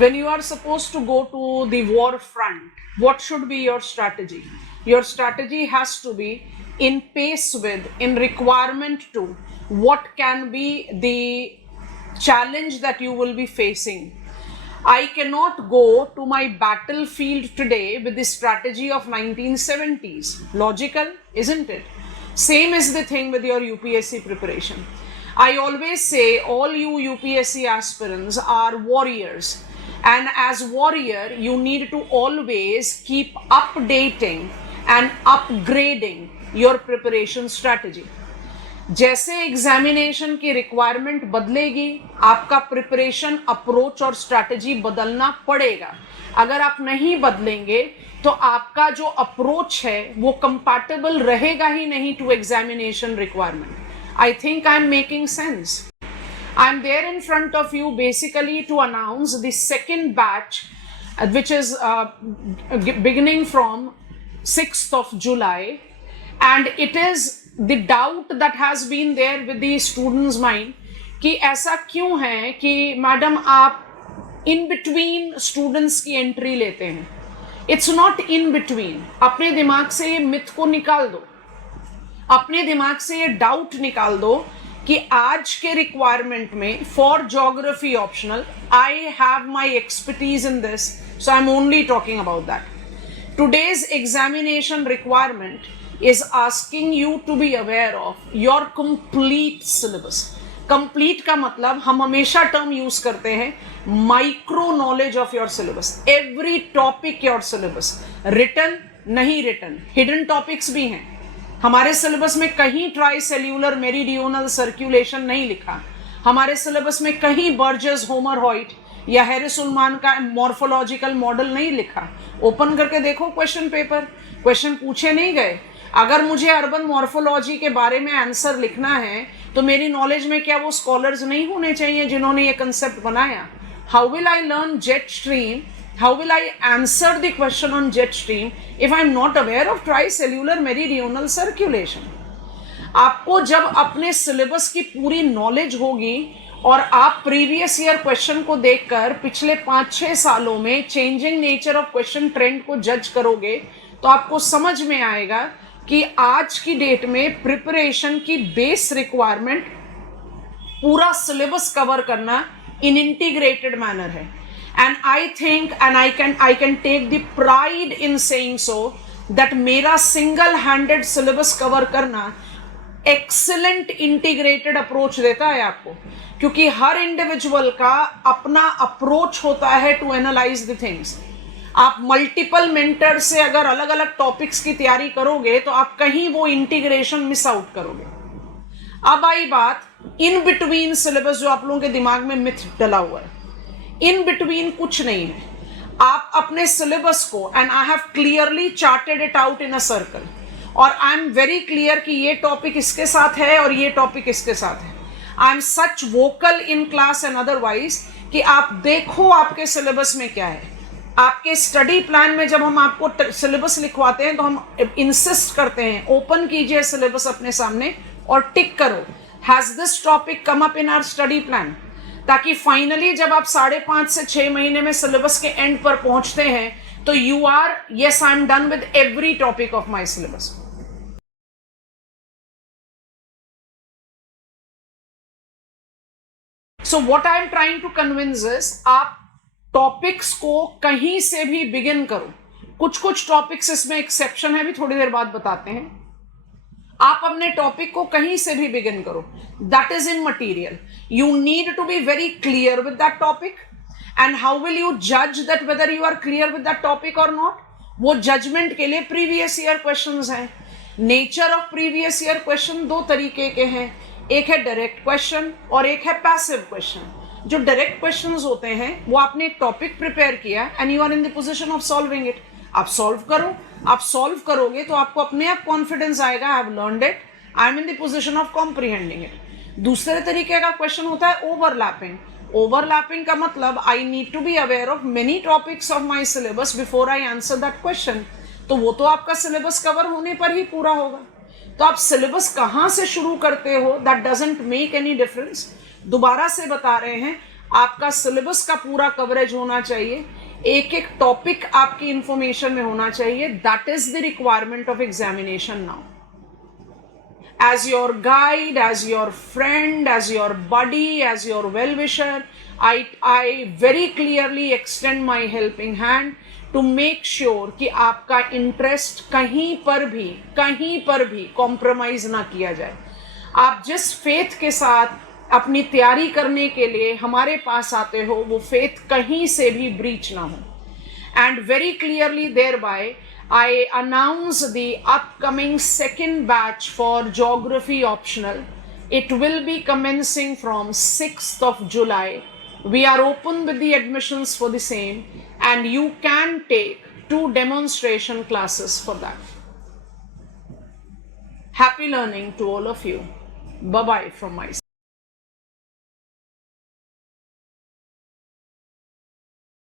when you are supposed to go to the war front, what should be your strategy? Your strategy has to be in pace with, in requirement to, what can be the challenge that you will be facing. I cannot go to my battlefield today with the strategy of 1970s. Logical, isn't it? Same is the thing with your UPSC preparation. I always say all you UPSC aspirants are warriors, and as warrior you need to always keep updating and upgrading your preparation strategy. जैसे examination की requirement बदलेगी, आपका preparation approach और strategy बदलना पड़ेगा. अगर आप नहीं बदलेंगे तो आपका जो अप्रोच है वो कंपैटिबल रहेगा ही नहीं to examination requirement. I think I'm making sense. I'm there in front of you basically to announce the second batch, which is beginning from 6th of July. And it is the doubt that has been there with the students' mind कि ऐसा क्यों है कि madam आप in between students की entry लेते हैं. It's not in between. अपने दिमाग से ये मिथ को निकाल दो, अपने दिमाग से ये डाउट निकाल दो कि आज के रिक्वायरमेंट में for geography optional I have my expertise in this, so I am only talking about that. Today's examination requirement is asking you to be aware of your complete syllabus. Complete का मतलब हम हमेशा term use करते हैं micro knowledge of your syllabus. Every topic your syllabus, written नहीं written, hidden topics भी हैं हमारे सिलेबस में. कहीं ट्राई सेल्यूलर मेरिडियोनल सर्कुलेशन नहीं लिखा. हमारे सिलेबस में कहीं बर्जेस, होमर हॉइट या हैरिस उल्मान का मॉर्फोलॉजिकल मॉडल नहीं लिखा. ओपन करके देखो क्वेश्चन पेपर, क्वेश्चन पूछे नहीं गए. अगर मुझे अर्बन मॉर्फोलॉजी के बारे में आंसर लिखना है तो मेरी नॉलेज में क्या वो स्कॉलर्स नहीं होने चाहिए जिन्होंने ये कंसेप्ट बनाया? How will I learn jet stream? How will I answer the question on jet stream if I am not aware of tricellular meridional circulation? आपको जब अपने सिलेबस की पूरी नॉलेज होगी और आप प्रीवियस ईयर क्वेश्चन को देखकर पिछले 5-6 सालों में changing nature of question trend को जज करोगे तो आपको समझ में आएगा कि आज की डेट में प्रिपरेशन की बेस रिक्वायरमेंट पूरा सिलेबस कवर करना इन इंटीग्रेटेड मैनर है. And I think, and I can take the pride in saying so, that मेरा single handed syllabus cover करना excellent integrated approach देता है आपको, क्योंकि हर individual का अपना approach होता है to analyze the things. आप multiple mentors से अगर अलग अलग topics की तैयारी करोगे तो आप कहीं वो integration miss out करोगे. अब आई बात in between syllabus जो आप लोगों के दिमाग में myth डला हुआ है. इन बिटवीन कुछ नहीं है. आप अपने सिलेबस को, and I have clearly chartered it out in a circle, और आई एम वेरी क्लियर कि ये टॉपिक इसके साथ है और ये टॉपिक इसके साथ है. I am such vocal in class and otherwise कि आप देखो आपके सिलेबस में क्या है. आपके स्टडी प्लान में जब हम आपको सिलेबस लिखवाते हैं तो हम इंसिस्ट करते हैं ओपन कीजिए सिलेबस अपने सामने और टिक करो has this topic come up in our study plan, ताकि फाइनली जब आप 5.5 से 6 महीने में सिलेबस के एंड पर पहुंचते हैं तो you are, yes I am done with every topic of my syllabus. So what I am trying to convince is, आप टॉपिक्स को कहीं से भी बिगिन करो. कुछ टॉपिक्स इसमें एक्सेप्शन है, भी थोड़ी देर बाद बताते हैं. आप अपने टॉपिक को कहीं से भी बिगिन करो, that is in material. You need to be very clear with that topic. And how will you जज that whether you are clear with that topic और नॉट? वो जजमेंट के लिए प्रीवियस ईयर क्वेश्चंस हैं. Nature of previous year question दो तरीके के हैं, एक है डायरेक्ट क्वेश्चन और एक है पैसिव क्वेश्चन. जो डायरेक्ट क्वेश्चंस होते हैं वो आपने एक टॉपिक प्रिपेयर किया and you are in the position of solving it. आप सॉल्व करो, आप सॉल्व करोगे तो आपको अपने आप कॉन्फिडेंस आएगा, I have learned it, I am in the position of comprehending it. दूसरे तरीके का क्वेश्चन होता है ओवरलैपिंग. ओवरलैपिंग का मतलब I need to be aware of many topics of my syllabus before I answer that question. तो वो तो आपका सिलेबस कवर होने पर ही पूरा होगा. तो आप सिलेबस कहाँ से शुरू करते हो that doesn't make any difference. दोबारा से बता रहे हैं, आपका सिलेबस का पूरा कवरेज होना चाहिए, एक एक टॉपिक आपकी इंफॉर्मेशन में होना चाहिए. That is the requirement of examination now. As your guide, as your friend, as your buddy, as your well-wisher, I very clearly extend my helping hand to make sure कि आपका interest कहीं पर भी compromise ना किया जाए. आप जिस फेथ के साथ अपनी तैयारी करने के लिए हमारे पास आते हो, वो फेथ कहीं से भी ब्रीच ना हो. And very clearly thereby I announce the upcoming second batch for geography optional. It will be commencing from 6th of July. We are open with the admissions for the same, and you can take 2 demonstration classes for that. Happy learning to all of you. Bye bye from my side.